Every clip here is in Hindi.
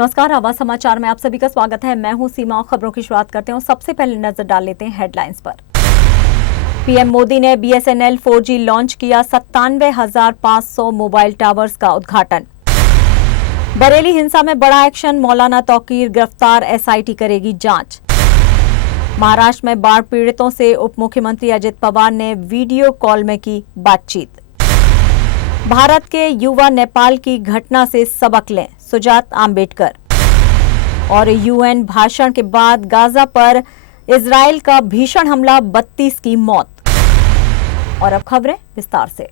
नमस्कार, आवाज समाचार में आप सभी का स्वागत है। मैं हूं सीमा और खबरों की शुरुआत करते हैं। सबसे पहले नजर डाल लेते हैं हेडलाइंस पर। पीएम मोदी ने BSNL 4G लॉन्च किया। 97,500 मोबाइल टावर्स का उद्घाटन। बरेली हिंसा में बड़ा एक्शन, मौलाना तौकीर गिरफ्तार, SIT करेगी जांच। महाराष्ट्र में बाढ़ पीड़ितों से उप मुख्यमंत्री अजित पवार ने वीडियो कॉल में की बातचीत। भारत के युवा नेपाल की घटना से सबक लें, सुजात आम्बेडकर। और UN भाषण के बाद गाजा पर इजराइल का भीषण हमला, 32 की मौत। और अब खबरें विस्तार से।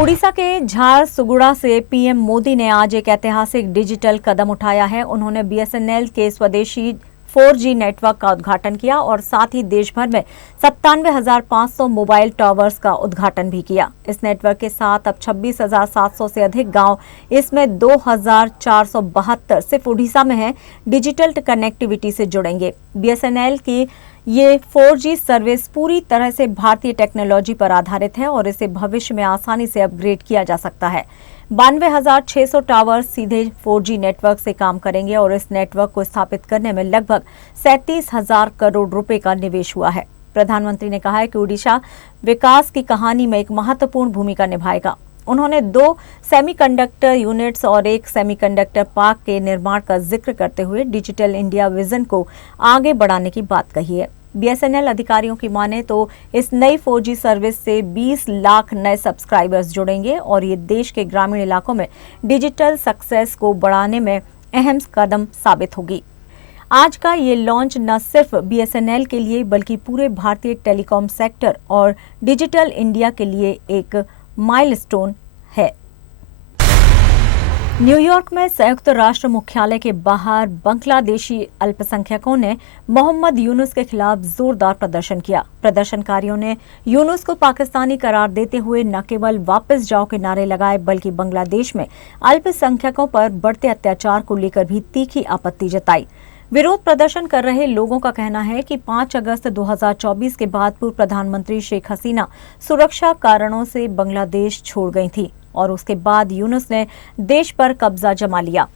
उड़ीसा के झारसुगुड़ा से पीएम मोदी ने आज एक ऐतिहासिक डिजिटल कदम उठाया है। उन्होंने BSNL के स्वदेशी 4G नेटवर्क का उद्घाटन किया और साथ ही देश भर में 97,500 मोबाइल टावर्स का उद्घाटन भी किया। इस नेटवर्क के साथ अब 26,700 से अधिक गांव, इसमें 2,472 सिर्फ उड़ीसा में है, डिजिटल कनेक्टिविटी से जुड़ेंगे। BSNL की ये 4G सर्विस पूरी तरह से भारतीय टेक्नोलॉजी पर आधारित है और इसे भविष्य में आसानी से अपग्रेड किया जा सकता है। 92,600 टावर सीधे 4G नेटवर्क से काम करेंगे और इस नेटवर्क को स्थापित करने में लगभग 37,000 करोड़ रुपए का निवेश हुआ है। प्रधानमंत्री ने कहा है कि ओडिशा विकास की कहानी में एक महत्वपूर्ण भूमिका निभाएगा। उन्होंने 2 सेमीकंडक्टर यूनिट्स और 1 सेमीकंडक्टर पार्क के निर्माण का जिक्र करते हुए डिजिटल इंडिया विजन को आगे बढ़ाने की बात कही है। BSNL अधिकारियों की माने तो इस नई 4G सर्विस से 20 लाख नए सब्सक्राइबर्स जुड़ेंगे और ये देश के ग्रामीण इलाकों में डिजिटल सक्सेस को बढ़ाने में अहम कदम साबित होगी। आज का ये लॉन्च न सिर्फ BSNL के लिए बल्कि पूरे भारतीय टेलीकॉम सेक्टर और डिजिटल इंडिया के लिए एक माइलस्टोन है। न्यूयॉर्क में संयुक्त राष्ट्र मुख्यालय के बाहर बांग्लादेशी अल्पसंख्यकों ने मोहम्मद यूनुस के खिलाफ जोरदार प्रदर्शन किया। प्रदर्शनकारियों ने यूनुस को पाकिस्तानी करार देते हुए न केवल वापस जाओ के नारे लगाए बल्कि बांग्लादेश में अल्पसंख्यकों पर बढ़ते अत्याचार को लेकर भी तीखी आपत्ति जताई। विरोध प्रदर्शन कर रहे लोगों का कहना है कि 5 अगस्त 2024 के बाद पूर्व प्रधानमंत्री शेख हसीना सुरक्षा कारणों से बांग्लादेश छोड़ गई थी और उसके बाद यूनुस ने देश पर कब्जा जमा लिया।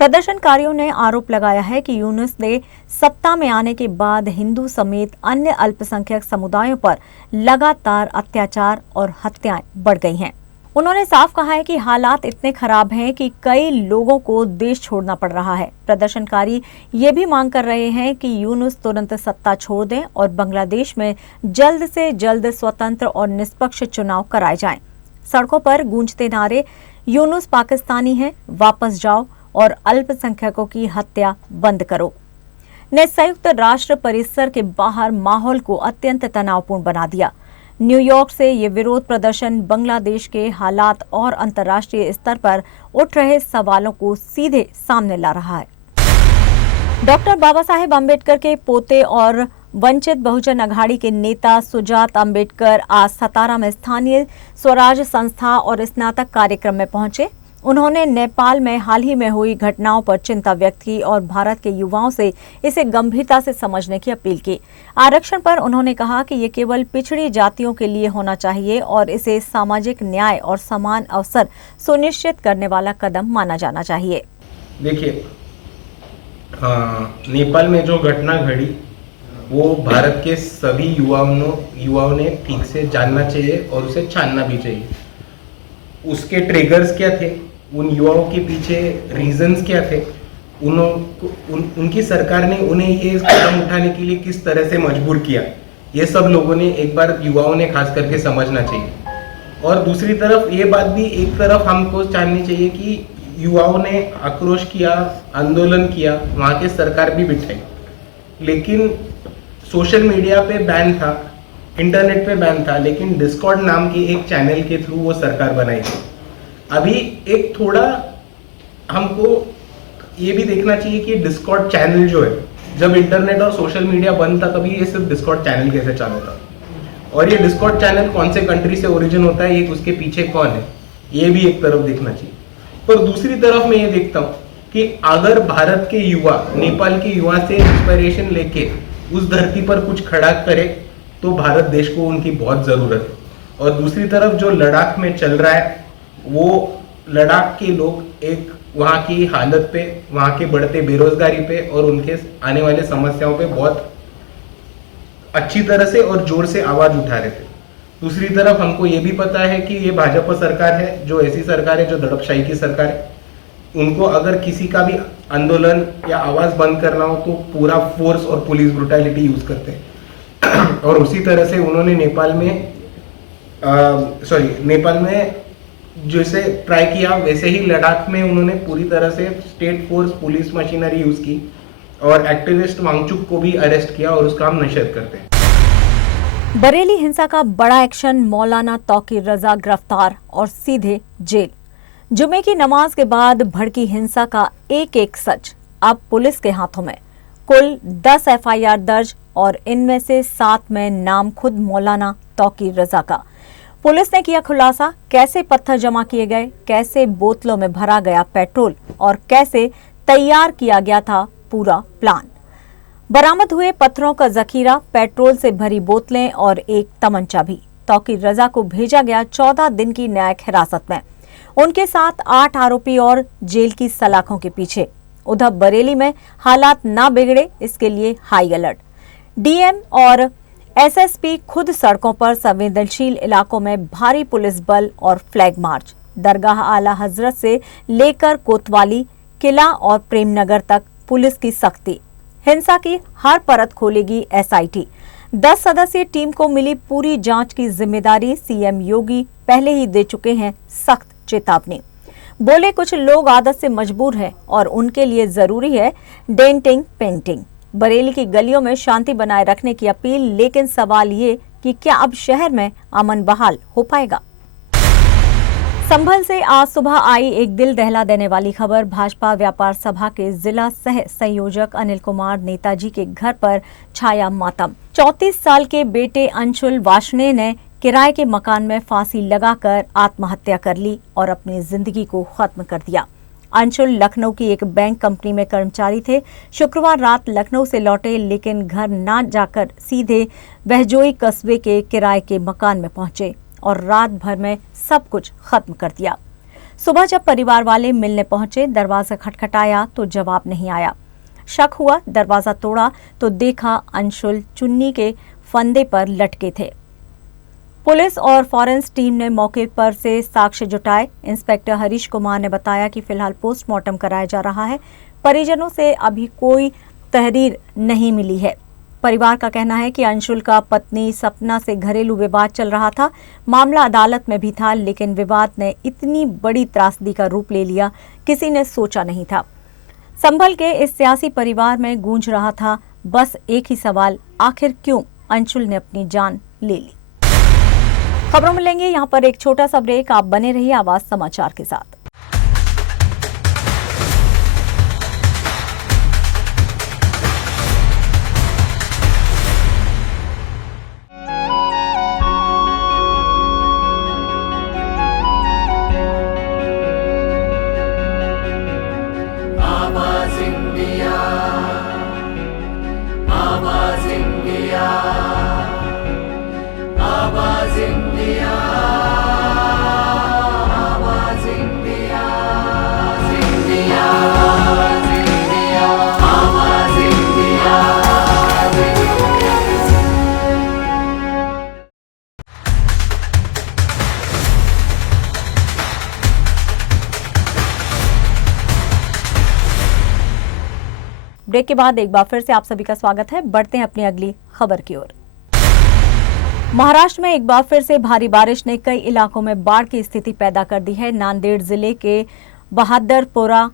प्रदर्शनकारियों ने आरोप लगाया है कि यूनुस ने सत्ता में आने के बाद हिंदू समेत अन्य अल्पसंख्यक समुदायों पर लगातार अत्याचार और हत्याएं बढ़ गई हैं। उन्होंने साफ कहा है कि हालात इतने खराब हैं कि कई लोगों को देश छोड़ना पड़ रहा है। प्रदर्शनकारी ये भी मांग कर रहे हैं कि यूनुस तुरंत सत्ता छोड़ दें और बांग्लादेश में जल्द से जल्द स्वतंत्र और निष्पक्ष चुनाव कराए जाएं। सड़कों पर गूंजते नारे यूनुस पाकिस्तानी है, वापस जाओ और अल्पसंख्यकों की हत्या बंद करो ने संयुक्त राष्ट्र परिसर के बाहर माहौल को अत्यंत तनावपूर्ण बना दिया। न्यूयॉर्क से ये विरोध प्रदर्शन बांग्लादेश के हालात और अंतर्राष्ट्रीय स्तर पर उठ रहे सवालों को सीधे सामने ला रहा है। डॉक्टर बाबा साहेब अम्बेडकर के पोते और वंचित बहुजन अघाड़ी के नेता सुजात आम्बेडकर आज सतारा में स्थानीय स्वराज संस्था और स्नातक कार्यक्रम में पहुंचे। उन्होंने नेपाल में हाल ही में हुई घटनाओं पर चिंता व्यक्त की और भारत के युवाओं से इसे गंभीरता से समझने की अपील की। आरक्षण पर उन्होंने कहा कि ये केवल पिछड़ी जातियों के लिए होना चाहिए और इसे सामाजिक न्याय और समान अवसर सुनिश्चित करने वाला कदम माना जाना चाहिए। देखिए, नेपाल में जो घटना घड़ी वो भारत के सभी युवाओं ने ठीक से जानना चाहिए और उसे छानना भी चाहिए। उसके ट्रिगर्स क्या थे, उन युवाओं के पीछे रीजंस क्या थे, उनकी सरकार ने उन्हें ये कदम उठाने के लिए किस तरह से मजबूर किया, ये सब लोगों ने एक बार युवाओं ने खास करके समझना चाहिए। और दूसरी तरफ ये बात भी एक तरफ हमको जाननी चाहिए कि युवाओं ने आक्रोश किया, आंदोलन किया, वहाँ के सरकार भी बिठाई, लेकिन सोशल मीडिया पे बैन था, इंटरनेट पे बैन था, लेकिन डिस्कॉर्ड नाम के एक चैनल के थ्रू वो सरकार बनाई थी। अभी एक थोड़ा हमको ये भी देखना चाहिए कि डिस्कॉर्ड चैनल जो है, जब इंटरनेट और सोशल मीडिया बंद था तभी ये सिर्फ डिस्कॉर्ड चैनल कैसे चालू था, और ये डिस्कॉर्ड चैनल कौन से कंट्री से ओरिजिन होता है, ये उसके पीछे कौन है, ये भी एक तरफ देखना चाहिए। पर दूसरी तरफ मैं ये देखता हूँ कि अगर भारत के युवा नेपाल के युवा से इंस्पिरेशन लेके उस धरती पर कुछ खड़ा करे तो भारत देश को उनकी बहुत जरूरत है। और दूसरी तरफ जो लद्दाख में चल रहा है, वो लद्दाख के लोग एक वहाँ की हालत पे, वहाँ के बढ़ते बेरोजगारी पे और उनके आने वाले समस्याओं पे बहुत अच्छी तरह से और जोर से आवाज उठा रहे थे। दूसरी तरफ हमको ये भी पता है कि ये भाजपा सरकार है, जो ऐसी सरकार है जो दड़पशाही की सरकार है। उनको अगर किसी का भी आंदोलन या आवाज बंद करना हो तो पूरा फोर्स और पुलिस ब्रुटैलिटी यूज करते हैं। और उसी तरह से उन्होंने नेपाल में जैसे ट्राई किया, वैसे ही लद्दाख में उन्होंने पूरी तरह से state force police machinery use की और एक्टिविस्ट वांगचुक को भी अरेस्ट किया और उसका हम निषेध करते हैं। बरेली हिंसा का बड़ा एक्शन, मौलाना तौकीर रजा गिरफ्तार और सीधे जेल। जुमे की नमाज के बाद भड़की हिंसा का एक एक सच अब पुलिस के हाथों में। कुल 10 FIR दर्ज और इनमें से 7 में नाम खुद मौलाना तौकीर रजा का। पुलिस ने किया खुलासा, कैसे पत्थर जमा किए गए, कैसे बोतलों में भरा गया पेट्रोल और कैसे तैयार किया गया था पूरा प्लान। बरामद हुए पत्थरों का जखीरा, पेट्रोल से भरी बोतलें और एक तमंचा भी। तौकीर रजा को भेजा गया 14 दिन की न्यायिक हिरासत में। उनके साथ 8 आरोपी और जेल की सलाखों के पीछे। उधर बरेली में हालात ना बिगड़े, इसके लिए हाई अलर्ट। DM और SSP खुद सड़कों पर संवेदनशील इलाकों में भारी पुलिस बल और फ्लैग मार्च। दरगाह आला हजरत से लेकर कोतवाली, किला और प्रेमनगर तक पुलिस की सख्ती। हिंसा की हर परत खोलेगी SIT। 10 सदस्यीय टीम को मिली पूरी जांच की जिम्मेदारी। CM योगी पहले ही दे चुके हैं सख्त चेतावनी। बोले कुछ लोग आदत से मजबूर हैं और उनके लिए जरूरी है डेंटिंग पेंटिंग। बरेली की गलियों में शांति बनाए रखने की अपील, लेकिन सवाल ये कि क्या अब शहर में अमन बहाल हो पाएगा। संभल से आज सुबह आई एक दिल दहला देने वाली खबर। भाजपा व्यापार सभा के जिला सह संयोजक अनिल कुमार नेताजी के घर पर छाया मातम। 34 साल के बेटे अंशुल वार्ष्णेय ने किराए के मकान में फांसी लगाकर आत्महत्या कर ली और अपनी जिंदगी को खत्म कर दिया। अंशुल लखनऊ की एक बैंक कंपनी में कर्मचारी थे। शुक्रवार रात लखनऊ से लौटे, लेकिन घर ना जाकर सीधे बहजोई कस्बे के किराए के मकान में पहुंचे और रात भर में सब कुछ खत्म कर दिया। सुबह जब परिवार वाले मिलने पहुंचे, दरवाजा खटखटाया तो जवाब नहीं आया। शक हुआ, दरवाजा तोड़ा तो देखा अंशुल चुन्नी के फंदे पर लटके थे। पुलिस और फॉरेंसिक टीम ने मौके पर से साक्ष्य जुटाए। इंस्पेक्टर हरीश कुमार ने बताया कि फिलहाल पोस्टमार्टम कराया जा रहा है। परिजनों से अभी कोई तहरीर नहीं मिली है। परिवार का कहना है कि अंशुल का पत्नी सपना से घरेलू विवाद चल रहा था। मामला अदालत में भी था, लेकिन विवाद ने इतनी बड़ी त्रासदी का रूप ले लिया, किसी ने सोचा नहीं था। संभल के इस सियासी परिवार में गूंज रहा था बस एक ही सवाल, आखिर क्यों अंशुल ने अपनी जान ले ली। खबरों में लेंगे यहाँ पर एक छोटा सा ब्रेक। आप बने रहिए आवाज समाचार के साथ। ब्रेक के बाद एक बार फिर से आप सभी का स्वागत है। बढ़ते हैं अपनी अगली खबर की ओर। महाराष्ट्र में एक बार फिर से भारी बारिश ने कई इलाकों में बाढ़ की स्थिति पैदा कर दी है। नांदेड़ जिले के बहादुरपुरा,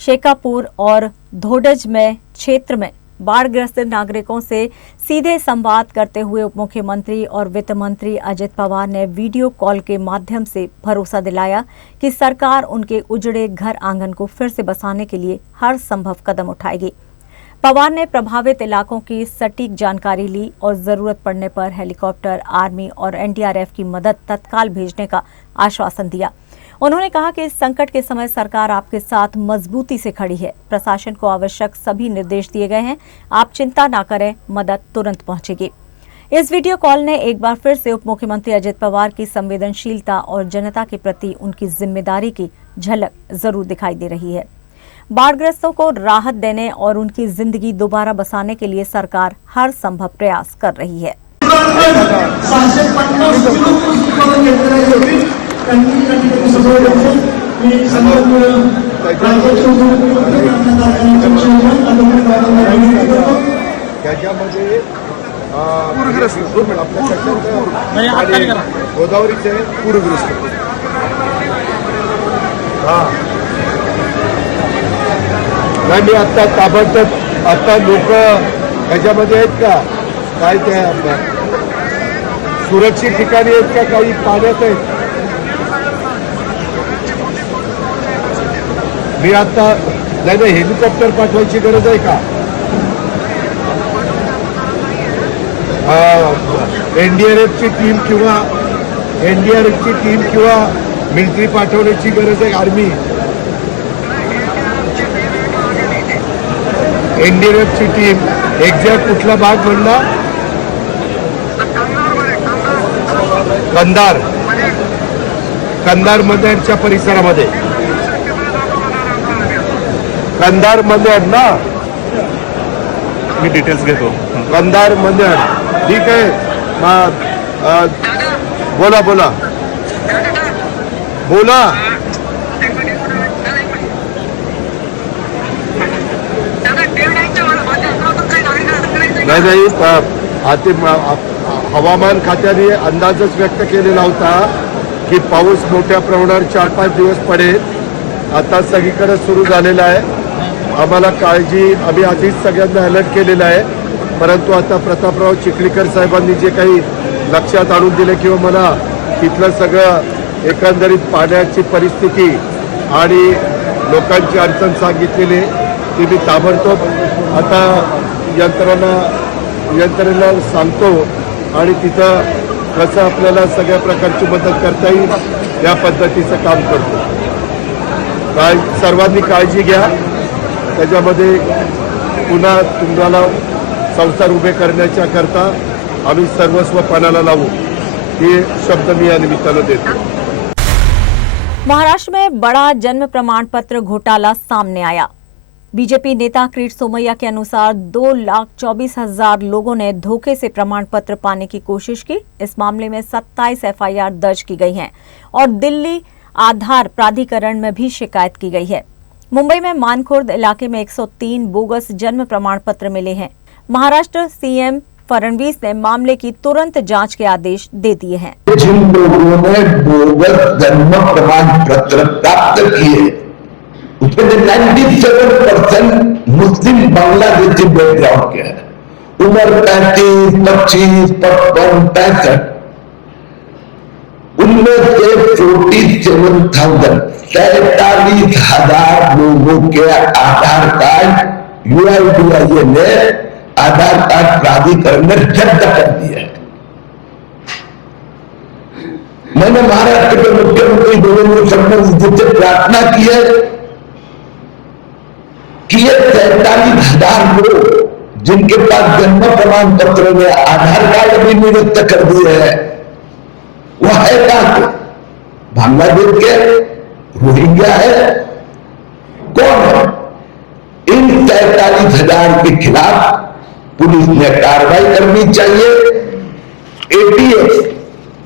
शेकापुर और धोडज में क्षेत्र में बाढ़ग्रस्त नागरिकों से सीधे संवाद करते हुए उप मुख्यमंत्री और वित्त मंत्री अजित पवार ने वीडियो कॉल के माध्यम से भरोसा दिलाया कि सरकार उनके उजड़े घर आंगन को फिर से बसाने के लिए हर संभव कदम उठाएगी। पवार ने प्रभावित इलाकों की सटीक जानकारी ली और जरूरत पड़ने पर हेलीकॉप्टर, आर्मी और NDRF की मदद तत्काल भेजने का आश्वासन दिया। उन्होंने कहा कि इस संकट के समय सरकार आपके साथ मजबूती से खड़ी है। प्रशासन को आवश्यक सभी निर्देश दिए गए हैं। आप चिंता न करें, मदद तुरंत पहुंचेगी। इस वीडियो कॉल ने एक बार फिर से उप मुख्यमंत्री अजित पवार की संवेदनशीलता और जनता के प्रति उनकी जिम्मेदारी की झलक जरूर दिखाई दे रही है। बाढ़ग्रस्तों को राहत देने और उनकी जिंदगी दोबारा बसाने के लिए सरकार हर संभव प्रयास कर रही है। गोदावरीचे पूरग्रस्त नाही मी आता ताबडतोब आता लोक ह्याच्यामध्ये आहेत का काय त्या सुरक्षित ठिकाणी आहेत का काही पाण्यात आहेत मी आता नाही हेलिकॉप्टर पाठवायची गरज आहे का एनडीआरएफची टीम किंवा मिलिटरी पाठवण्याची गरज आहे आर्मी एनडीआरएफची टीम एक्झॅक्ट कुठला भाग म्हणला कंधार मंदिरच्या परिसरामध्ये कंधार मंदिर ना मी डिटेल्स घेतो कंधार मंदिर ठीक आहे बोला नाही हवामान खात्याने अंदाजच व्यक्त केलेला होता की पाऊस मोठ्या प्रमाणावर 4-5 दिवस पडेल आता सगळीकडे सुरू झालेला आहे आम्हाला काळजी आम्ही आधीच सगळ्यांना अलर्ट केलेला आहे परंतु आता प्रतापराव चिखलीकर साहेबांनी जे काही लक्षात आणून दिले किंवा मला तिथलं सगळं एकंदरीत पाण्याची परिस्थिती आणि लोकांची अडचण सांगितलेली ती मी ताबडतोब आता यंत्रणेला सांगतो आणि तिथं कसं आपल्याला सगळ्या प्रकारची मदत करता येईल या पद्धतीचं काम करतो सर्वांनी काळजी घ्या त्याच्यामध्ये पुन्हा तुम्हाला संसार उभे करण्याच्या करता आम्ही सर्वस्व पणाला लावू ये शब्द मी या निमित्तानं देतो। महाराष्ट्र में बड़ा जन्म प्रमाण पत्र घोटाला सामने आया। बीजेपी नेता किरीट सोमैया के अनुसार 2,24,000 लोगों ने धोखे से प्रमाण पत्र पाने की कोशिश की। इस मामले में 27 एफआईआर दर्ज की गई हैं और दिल्ली आधार प्राधिकरण में भी शिकायत की गई है। मुंबई में मानखुर्द इलाके में 103 बोगस जन्म प्रमाण पत्र मिले हैं। महाराष्ट्र सीएम फडणवीस ने मामले की तुरंत जांच के आदेश दे दिए हैं। जिन लोगों ने बोगस जन्म प्रमाण पत्र प्राप्त किए उसमें 97% मुस्लिम बांग्लादेशी बैकग्राउंड के हैं। उम्र 35, 25, 55, 65 उनमें से 47,000 लोगों के आधार कार्ड यूआईडीआई ने आधार कार्ड प्राधिकरण ने जब्त कर दिया है। मैंने महाराष्ट्र के मुख्यमंत्री देवेंद्र फडणवीस जी से प्रार्थना की है कि ये 43,000 लोग जिनके पास जन्म प्रमाण पत्र में आधार कार्ड भी निरस्त कर दिए हैं वह है कहां के? बांग्लादेश के रोहिंग्या है कौन है? इन 43,000 के खिलाफ पुलिस ने कार्रवाई करनी चाहिए। एटीएस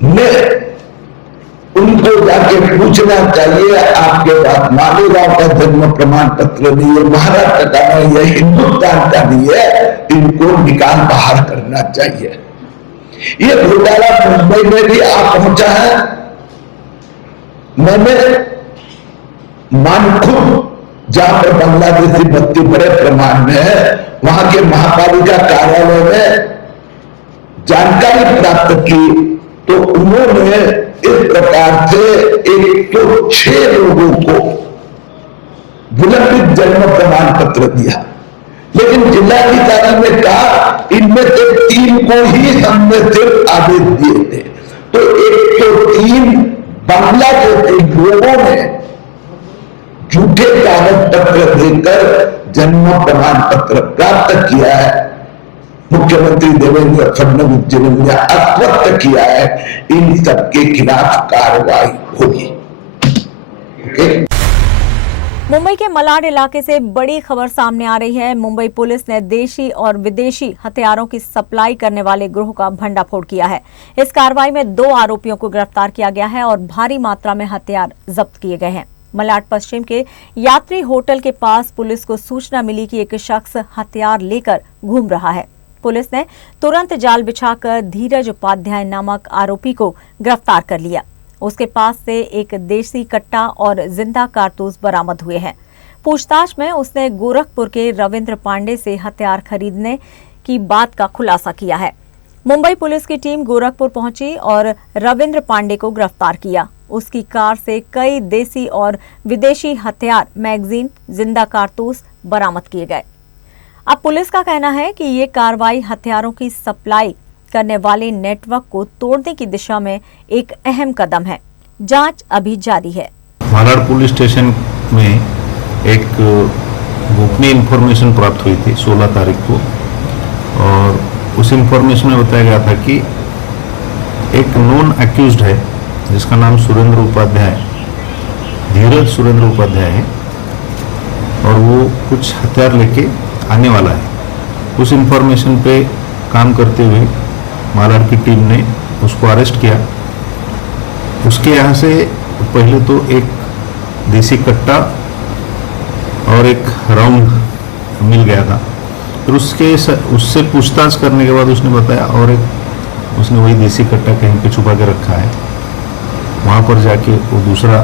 ने उनको जाके पूछना चाहिए आपके पास मालेगांव का जन्म प्रमाण पत्र नहीं है, महाराष्ट्र का नहीं है, हिंदुस्तान का नहीं है, इनको निकाल बाहर करना चाहिए। ये घोटाला मुंबई में भी आ पहुंचा है। मैंने मानखुर्द जहां पर बांग्लादेशी बस्ती बड़े प्रमाण में है वहां के महापालिका कार्यालय में जानकारी प्राप्त की तो उन्होंने इस प्रकार से 106 लोगों को विलंबित जन्म प्रमाण पत्र दिया, लेकिन जिलाधिकारी ने कहा इनमें से 3 को ही हमने सिर्फ आदेश दिए थे। तो 103 बांग्लादेशी लोगों ने झूठे कागज पत्र देकर जन्म प्रमाण पत्र प्राप्त किया है। मुख्यमंत्री देवेंद्र फडणवीस जी ने आश्वस्त किया है इन सबके खिलाफ कार्रवाई होगी। मुंबई के मलाड इलाके से बड़ी खबर सामने आ रही है। मुंबई पुलिस ने देशी और विदेशी हथियारों की सप्लाई करने वाले गिरोह का भंडाफोड़ किया है। इस कार्रवाई में 2 आरोपियों को गिरफ्तार किया गया है और भारी मात्रा में हथियार जब्त किए गए हैं। मलाड पश्चिम के यात्री होटल के पास पुलिस को सूचना मिली कि एक शख्स हथियार लेकर घूम रहा है। पुलिस ने तुरंत जाल बिछाकर धीरज उपाध्याय नामक आरोपी को गिरफ्तार कर लिया। उसके पास से एक देसी कट्टा और जिंदा कारतूस बरामद हुए हैं। पूछताछ में उसने गोरखपुर के रविंद्र पांडे से हथियार खरीदने की बात का खुलासा किया है। मुंबई पुलिस की टीम गोरखपुर पहुंची और रविंद्र पांडे को गिरफ्तार किया। उसकी कार से कई देसी और विदेशी हथियार, मैगजीन, जिंदा कारतूस बरामद किए गए। अब पुलिस का कहना है कि ये कार्रवाई हथियारों की सप्लाई करने वाले नेटवर्क को तोड़ने की दिशा में एक अहम कदम है। जांच अभी जारी है। मालाड पुलिस स्टेशन में एक गोपनीय इंफॉर्मेशन प्राप्त हुई थी 16 तारीख को, और उस इंफॉर्मेशन में बताया गया था कि एक नॉन एक्यूज्ड है जिसका नाम सुरेंद्र उपाध्याय, धीरज सुरेंद्र उपाध्याय है, और वो कुछ हथियार लेके आने वाला है। उस इंफॉर्मेशन पे काम करते हुए मालाड की टीम ने उसको अरेस्ट किया। उसके यहाँ से पहले तो एक देसी कट्टा और एक राउंड मिल गया था। फिर उससे पूछताछ करने के बाद उसने बताया और एक उसने वही देसी कट्टा कहीं पे छुपा के रखा है। वहाँ पर जाके वो दूसरा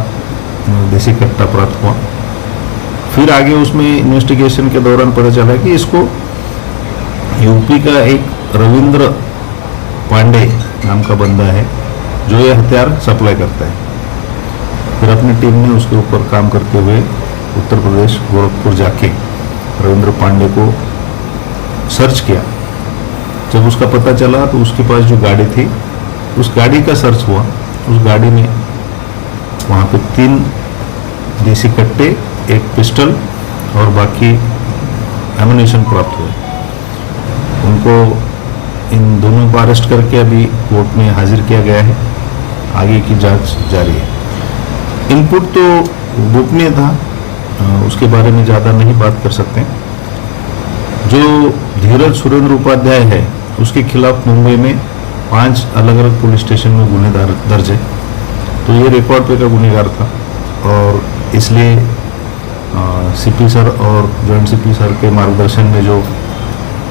देसी कट्टा प्राप्त हुआ। फिर आगे उसमें इन्वेस्टिगेशन के दौरान पता चला कि इसको यूपी का एक रविंद्र पांडे नाम का बंदा है जो ये हथियार सप्लाई करता है। फिर अपनी टीम ने उसके ऊपर काम करते हुए उत्तर प्रदेश गोरखपुर जाके रविंद्र पांडे को सर्च किया। जब उसका पता चला तो उसके पास जो गाड़ी थी उस गाड़ी का सर्च हुआ। उस गाड़ी में वहाँ पे 3 देसी कट्टे, एक पिस्टल और बाकी एमुनेशन प्राप्त हुए। उनको इन दोनों को अरेस्ट करके अभी कोर्ट में हाजिर किया गया है। आगे की जांच जारी है। इनपुट तो गोपनीय था, उसके बारे में ज़्यादा नहीं बात कर सकते। जो धीरज सुरेंद्र उपाध्याय है उसके खिलाफ मुंबई में 5 अलग अलग पुलिस स्टेशन में गुने दर्ज है, तो ये रिकॉर्ड पे का गुनहगार था, और इसलिए सीपी सर और जॉइंट सीपी सर के मार्गदर्शन में जो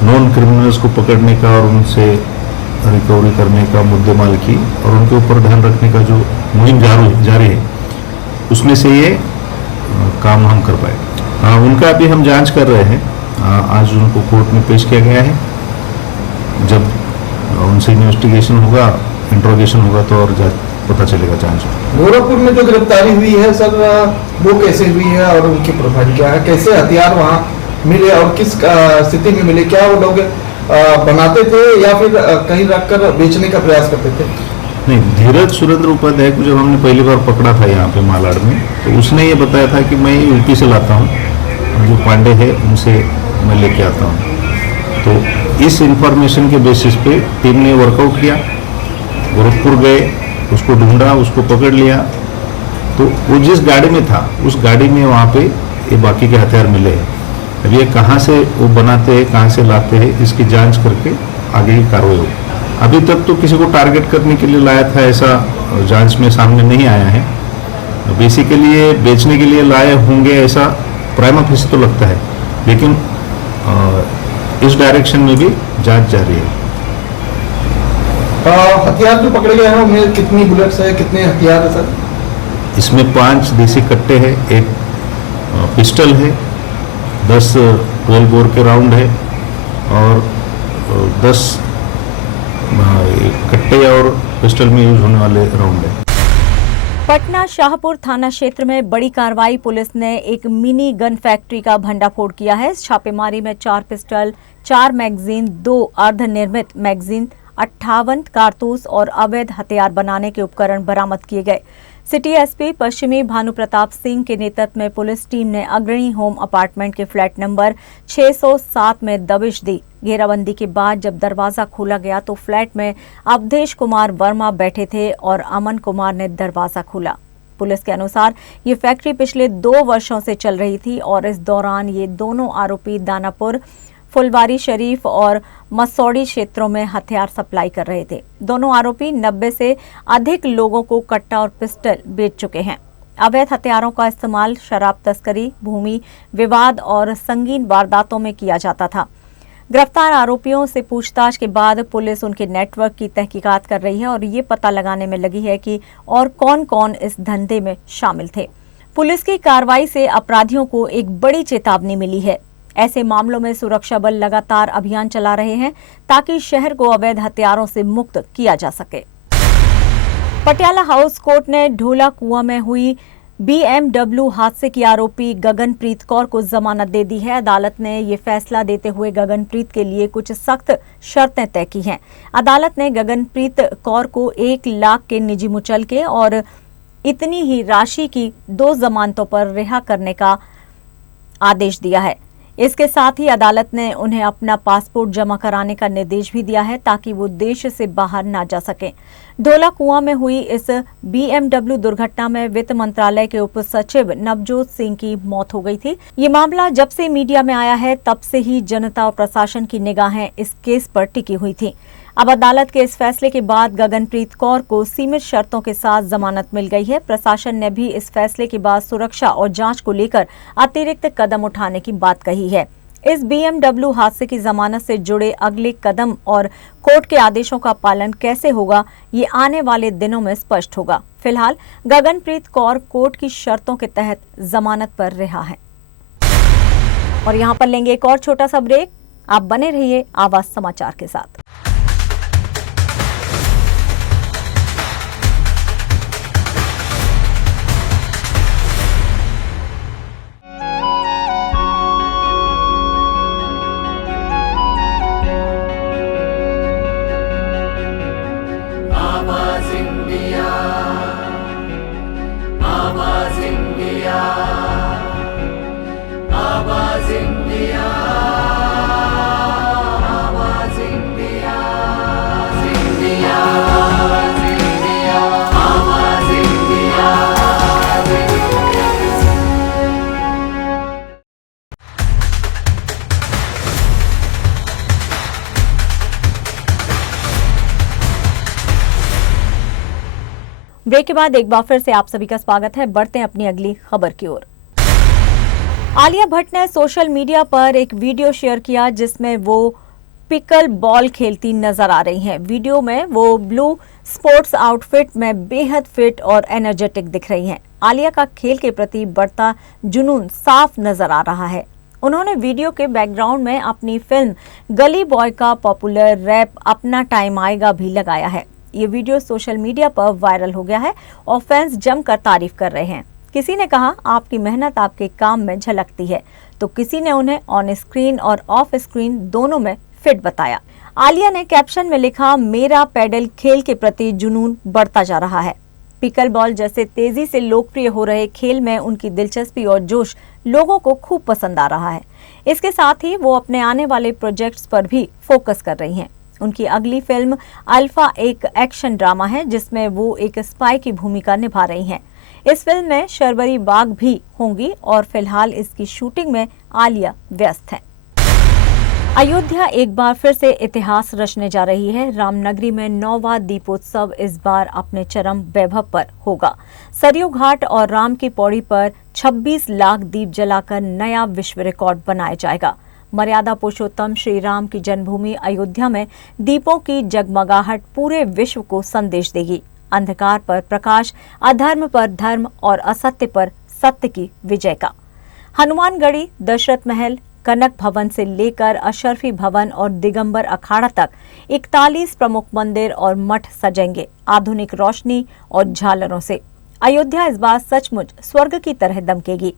नॉन क्रिमिनल्स को पकड़ने का और उनसे रिकवरी करने का मुद्देमाल की और उनके ऊपर ध्यान रखने का जो मुहिम जारी है, उसमें से ये काम हम कर पाए। उनका अभी हम जांच कर रहे हैं। आज उनको कोर्ट में पेश किया गया है। जब उनसे इन्वेस्टिगेशन होगा, इंट्रोगेशन होगा तो और पता चलेगा जांच। गोरखपुर में जो गिरफ्तारी हुई है सर, वो कैसे हुई है और उनकी प्रोफाइल क्या है? कैसे हथियार वहाँ मिले और किस स्थिति में मिले? क्या वो लोग बनाते थे या फिर कहीं रखकर बेचने का प्रयास करते थे? नहीं, धीरज सुरेंद्र उपाध्याय को जब हमने पहली बार पकड़ा था यहाँ पे मालाड में, तो उसने ये बताया था कि मैं यूपी से लाता हूँ और जो पांडे है उनसे मैं लेके आता हूँ। तो इस इंफॉर्मेशन के बेसिस पे टीम ने वर्कआउट किया, गोरखपुर गए, उसको ढूंढा, उसको पकड़ लिया। तो वो जिस गाड़ी में था उस गाड़ी में वहाँ पे ये बाकी के हथियार मिले हैं। अब ये कहाँ से वो बनाते हैं, कहाँ से लाते हैं, इसकी जांच करके आगे की कार्रवाई होगी। अभी तक तो किसी को टारगेट करने के लिए लाया था ऐसा जांच में सामने नहीं आया है। बेसिकली ये बेचने के लिए लाए होंगे ऐसा प्राइमा फेसी तो लगता है, लेकिन इस डायरेक्शन में भी जांच जारी है। हथियार जो पकड़े गए हैं उनमें कितनी बुलेट्स है, कितने हथियार है सर? इसमें 5 देसी कट्टे हैं, एक पिस्टल है, 10 12 बोर के राउंड है और 10 कट्टे और पिस्टल में यूज होने वाले राउंड है। पटना शाहपुर थाना क्षेत्र में बड़ी कार्रवाई, पुलिस ने एक मिनी गन फैक्ट्री का भंडाफोड़ किया है। इस छापेमारी में 4 पिस्टल, 4 मैगजीन, 2 अर्धनिर्मित मैगजीन, 58 कारतूस और अवैध हथियार बनाने के उपकरण बरामद किए गए। सिटी एसपी पश्चिमी भानु प्रताप सिंह के नेतृत्व में पुलिस टीम ने अग्रणी होम अपार्टमेंट के फ्लैट नंबर 607 में दबिश दी। घेराबंदी के बाद जब दरवाजा खोला गया तो फ्लैट में अवधेश कुमार वर्मा बैठे थे और अमन कुमार ने दरवाजा खोला। पुलिस के अनुसार ये फैक्ट्री पिछले 2 वर्षों से चल रही थी और इस दौरान ये दोनों आरोपी दानापुर, फुलवारी शरीफ और मसौड़ी क्षेत्रों में हथियार सप्लाई कर रहे थे। दोनों आरोपी 90 से अधिक लोगों को कट्टा और पिस्टल बेच चुके हैं। अवैध हथियारों का इस्तेमाल शराब तस्करी, भूमि विवाद और संगीन वारदातों में किया जाता था। गिरफ्तार आरोपियों से पूछताछ के बाद पुलिस उनके नेटवर्क की तहकीकात कर रही है और ये पता लगाने में लगी है कि और कौन कौन इस धंधे में शामिल थे। पुलिस की कार्रवाई से अपराधियों को एक बड़ी चेतावनी मिली है। ऐसे मामलों में सुरक्षा बल लगातार अभियान चला रहे हैं ताकि शहर को अवैध हथियारों से मुक्त किया जा सके। पटियाला हाउस कोर्ट ने ढोला कुआं में हुई BMW हादसे की आरोपी गगनप्रीत कौर को जमानत दे दी है। अदालत ने ये फैसला देते हुए गगनप्रीत के लिए कुछ सख्त शर्तें तय की हैं। अदालत ने गगनप्रीत कौर को 1 लाख के निजी मुचलके और इतनी ही राशि की 2 जमानतों पर रिहा करने का आदेश दिया है। इसके साथ ही अदालत ने उन्हें अपना पासपोर्ट जमा कराने का निर्देश भी दिया है ताकि वो देश से बाहर ना जा सकें। ढोला कुआं में हुई इस BMW दुर्घटना में वित्त मंत्रालय के उप सचिव नवजोत सिंह की मौत हो गई थी। ये मामला जब से मीडिया में आया है तब से ही जनता और प्रशासन की निगाहें इस केस पर टिकी हुई थी। अब अदालत के इस फैसले के बाद गगनप्रीत कौर को सीमित शर्तों के साथ जमानत मिल गई है। प्रशासन ने भी इस फैसले के बाद सुरक्षा और जांच को लेकर अतिरिक्त कदम उठाने की बात कही है। इस BMW हादसे की जमानत से जुड़े अगले कदम और कोर्ट के आदेशों का पालन कैसे होगा, ये आने वाले दिनों में स्पष्ट होगा। फिलहाल गगनप्रीत कौर कोर्ट की शर्तों के तहत जमानत पर रिहा है। और यहाँ पर लेंगे एक और छोटा सा ब्रेक। आप बने रहिए आवाज समाचार के साथ। ब्रेक के बाद एक बार फिर से आप सभी का स्वागत है। बढ़ते हैं अपनी अगली खबर की ओर। आलिया भट्ट ने सोशल मीडिया पर एक वीडियो शेयर किया जिसमें वो पिकल बॉल खेलती नजर आ रही हैं। वीडियो में वो ब्लू स्पोर्ट्स आउटफिट में बेहद फिट और एनर्जेटिक दिख रही हैं। आलिया का खेल के प्रति बढ़ता जुनून साफ नजर आ रहा है। उन्होंने वीडियो के बैकग्राउंड में अपनी फिल्म गली बॉय का पॉपुलर रैप अपना टाइम आएगा भी लगाया है। ये वीडियो सोशल मीडिया पर वायरल हो गया है और फैंस जमकर तारीफ कर रहे हैं। किसी ने कहा आपकी मेहनत आपके काम में झलकती है, तो किसी ने उन्हें ऑन स्क्रीन और ऑफ स्क्रीन दोनों में फिट बताया। आलिया ने कैप्शन में लिखा, मेरा पैडल खेल के प्रति जुनून बढ़ता जा रहा है। पिकल बॉल जैसे तेजी से लोकप्रिय हो रहे खेल में उनकी दिलचस्पी और जोश लोगों को खूब पसंद आ रहा है। इसके साथ ही वो अपने आने वाले प्रोजेक्ट्स पर भी फोकस कर रही हैं। उनकी अगली फिल्म अल्फा एक एक्शन ड्रामा है जिसमें वो एक स्पाई की भूमिका निभा रही हैं। इस फिल्म में शर्वरी बाग भी होंगी और फिलहाल इसकी शूटिंग में आलिया व्यस्त है। अयोध्या एक बार फिर से इतिहास रचने जा रही है। रामनगरी में 9वां दीपोत्सव इस बार अपने चरम वैभव पर होगा। सरयू घाट और राम की पौड़ी पर 26 लाख दीप जलाकर नया विश्व रिकॉर्ड बनाया जाएगा। मर्यादा पुरुषोत्तम श्री राम की जन्मभूमि अयोध्या में दीपों की जगमगाहट पूरे विश्व को संदेश देगी। अंधकार पर प्रकाश, अधर्म पर धर्म और असत्य पर सत्य की विजय का। हनुमानगढ़ी, दशरथ महल, कनक भवन से लेकर अशरफी भवन और दिगंबर अखाड़ा तक 41 प्रमुख मंदिर और मठ सजेंगे आधुनिक रोशनी और झालरों से। अयोध्या इस बार सचमुच स्वर्ग की तरह दमकेगी।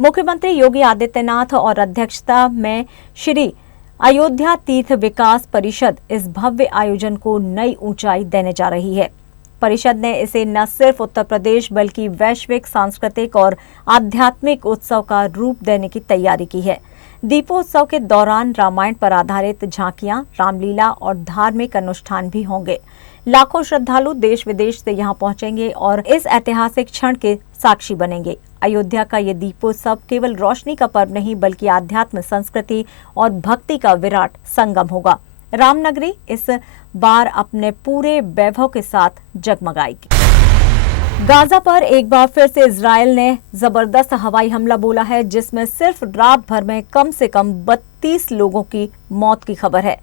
मुख्यमंत्री योगी आदित्यनाथ और अध्यक्षता में श्री अयोध्या तीर्थ विकास परिषद इस भव्य आयोजन को नई ऊंचाई देने जा रही है। परिषद ने इसे न सिर्फ उत्तर प्रदेश बल्कि वैश्विक सांस्कृतिक और आध्यात्मिक उत्सव का रूप देने की तैयारी की है। दीपोत्सव के दौरान रामायण पर आधारित झांकियां, रामलीला और धार्मिक अनुष्ठान भी होंगे। लाखों श्रद्धालु देश विदेश से यहां पहुंचेंगे और इस ऐतिहासिक क्षण के साक्षी बनेंगे। अयोध्या का ये दीपोत्सव केवल रोशनी का पर्व नहीं बल्कि आध्यात्म, संस्कृति और भक्ति का विराट संगम होगा। रामनगरी इस बार अपने पूरे वैभव के साथ जगमगाएगी। गाजा पर एक बार फिर से इजरायल ने जबरदस्त हवाई हमला बोला है, जिसमें सिर्फ रात भर में कम से कम 32 लोगों की मौत की खबर है।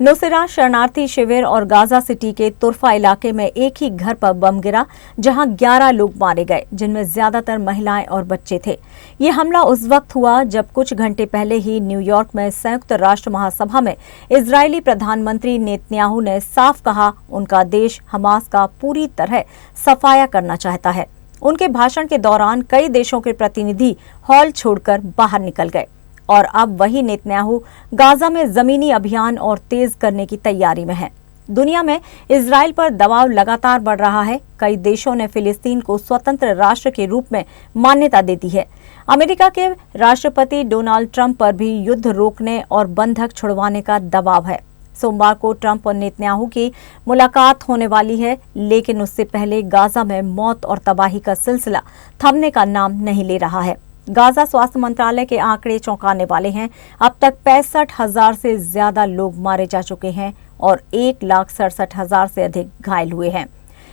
नुसैरा शरणार्थी शिविर और गाजा सिटी के तुरफा इलाके में एक ही घर पर बम गिरा, जहां 11 लोग मारे गए, जिनमें ज्यादातर महिलाएं और बच्चे थे। ये हमला उस वक्त हुआ जब कुछ घंटे पहले ही न्यूयॉर्क में संयुक्त राष्ट्र महासभा में इजरायली प्रधानमंत्री नेतन्याहू ने साफ कहा उनका देश हमास का पूरी तरह सफाया करना चाहता है। उनके भाषण के दौरान कई देशों के प्रतिनिधि हॉल छोड़कर बाहर निकल गए और अब वही नेतन्याहू गाजा में जमीनी अभियान और तेज करने की तैयारी में है। दुनिया में इजराइल पर दबाव लगातार बढ़ रहा है। कई देशों ने फिलिस्तीन को स्वतंत्र राष्ट्र के रूप में मान्यता दे दी है। अमेरिका के राष्ट्रपति डोनाल्ड ट्रंप पर भी युद्ध रोकने और बंधक छुड़वाने का दबाव है। सोमवार को ट्रंप और नेतन्याहू की मुलाकात होने वाली है, लेकिन उससे पहले गाजा में मौत और तबाही का सिलसिला थमने का नाम नहीं ले रहा है। गाजा स्वास्थ्य मंत्रालय के आंकड़े चौंकाने वाले हैं। अब तक 65,000 से ज्यादा लोग मारे जा चुके हैं और 1,67,000 से अधिक घायल हुए हैं।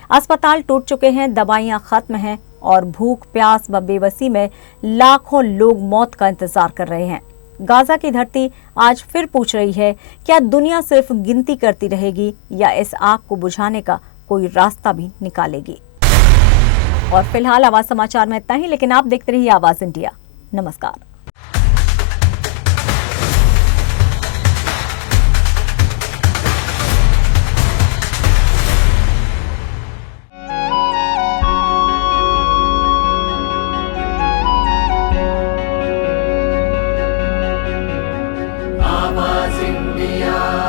अस्पताल टूट चुके हैं, दवाइयां खत्म हैं और भूख, प्यास व बेबसी में लाखों लोग मौत का इंतजार कर रहे हैं। गाजा की धरती आज फिर पूछ रही है, क्या दुनिया सिर्फ गिनती करती रहेगी या इस आग को बुझाने का कोई रास्ता भी निकालेगी? और फिलहाल आवाज समाचार में इतना ही, लेकिन आप देखते रहिए आवाज इंडिया। नमस्कार। आवाज इंडिया।